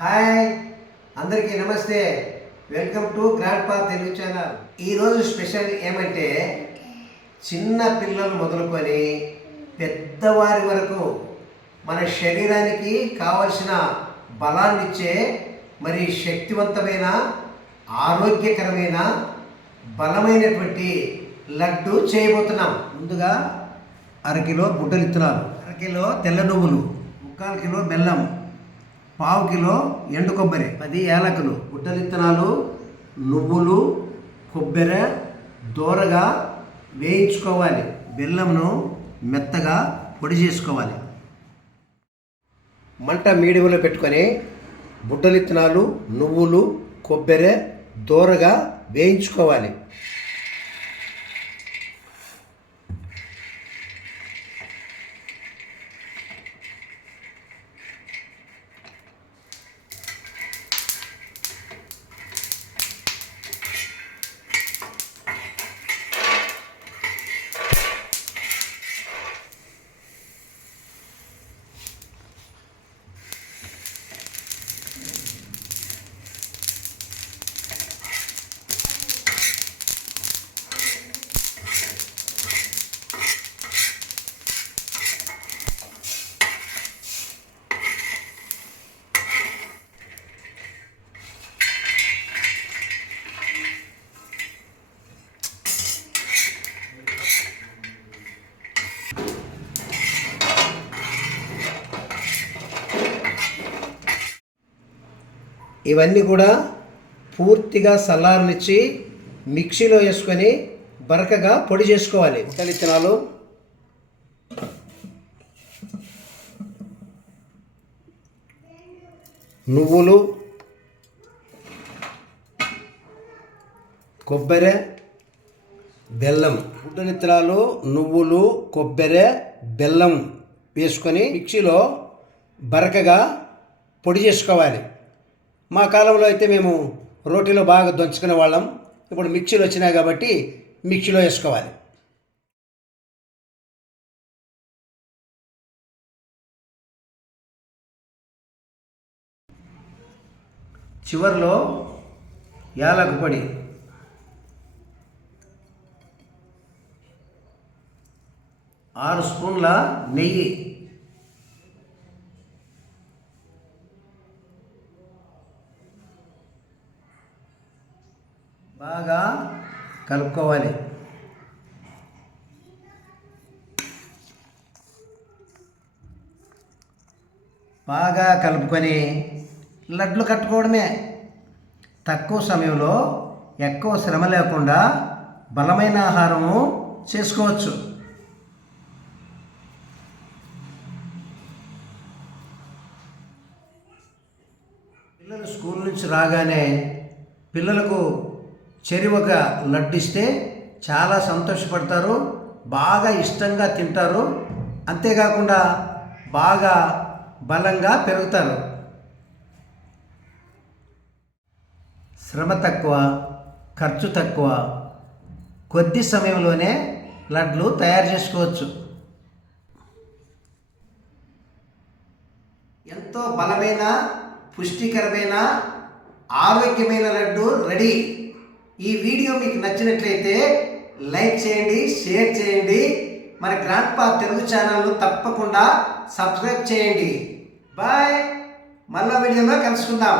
Hi అందరికీ నమస్తే. Welcome to grand పా తెలుగు ఛానల్. ఈరోజు స్పెషల్ ఏమంటే చిన్న పిల్లలు మొదలుకొని పెద్దవారి వరకు మన శరీరానికి కావలసిన బలాన్ని ఇచ్చే మరి శక్తివంతమైన ఆరోగ్యకరమైన బలమైనటువంటి లడ్డు చేయబోతున్నాం. ముందుగా అరకిలో గుడ్డలు ఇత్తనాలు అరకిలో తెల్ల నువ్వులు ముక్కాలు కిలో బెల్లం. పావు కిలో ఎండు కొబ్బరి పది ఏలకులు గుడ్డలు ఇత్తనాలు నువ్వులు కొబ్బరి దూరగా వేయించుకోవాలి. బెల్లంను మెత్తగా పొడి చేసుకోవాలి. మంట మీడియంలో పెట్టుకొని బుడ్డలిత్తనాలు నువ్వులు కొబ్బరి దూరగా వేయించుకోవాలి. ఇవన్నీ కూడా పూర్తిగా సల్లారనిచ్చి మిక్సీలో వేసుకొని బరకగా పొడి చేసుకోవాలి. ముక్కలు నువ్వులు. కొబ్బరి. బెల్లం. గుడ్డనిత్తనాలు నువ్వులు కొబ్బరి బెల్లం వేసుకొని మిక్సీలో బరకగా పొడి చేసుకోవాలి. మా కాలంలో అయితే మేము రోటీలో బాగా దంచుకునే వాళ్ళం. ఇప్పుడు మిక్సీలు వచ్చినాయి కాబట్టి మిక్సీలో వేసుకోవాలి. చివరిలో యాలకు పొడి. ఆరు స్పూన్ల నెయ్యి. బాగా కలుపుకోవాలి. బాగా కలుపుకొని లడ్లు కట్టుకోవడమే. తక్కువ సమయంలో ఎక్కువ శ్రమ లేకుండా బలమైన ఆహారము చేసుకోవచ్చు. పిల్లలు స్కూల్ నుంచి రాగానే పిల్లలకు చెరి ఒక లడ్డు ఇస్తే చాలా సంతోషపడతారు బాగా ఇష్టంగా తింటారు. అంతేకాకుండా బాగా బలంగా పెరుగుతారు. శ్రమ తక్కువ ఖర్చు తక్కువ కొద్ది సమయంలోనే లడ్లు తయారు చేసుకోవచ్చు. ఎంతో బలమైన పుష్టికరమైన ఆరోగ్యమైన లడ్డు రెడీ. ఈ వీడియో మీకు నచ్చినట్లయితే లైక్ చేయండి షేర్ చేయండి. మన గ్రాండ్ పా తెలుగు ఛానల్ను తప్పకుండా సబ్స్క్రైబ్ చేయండి. బాయ్. మళ్ళా వీడియోలో కలుసుకుందాం.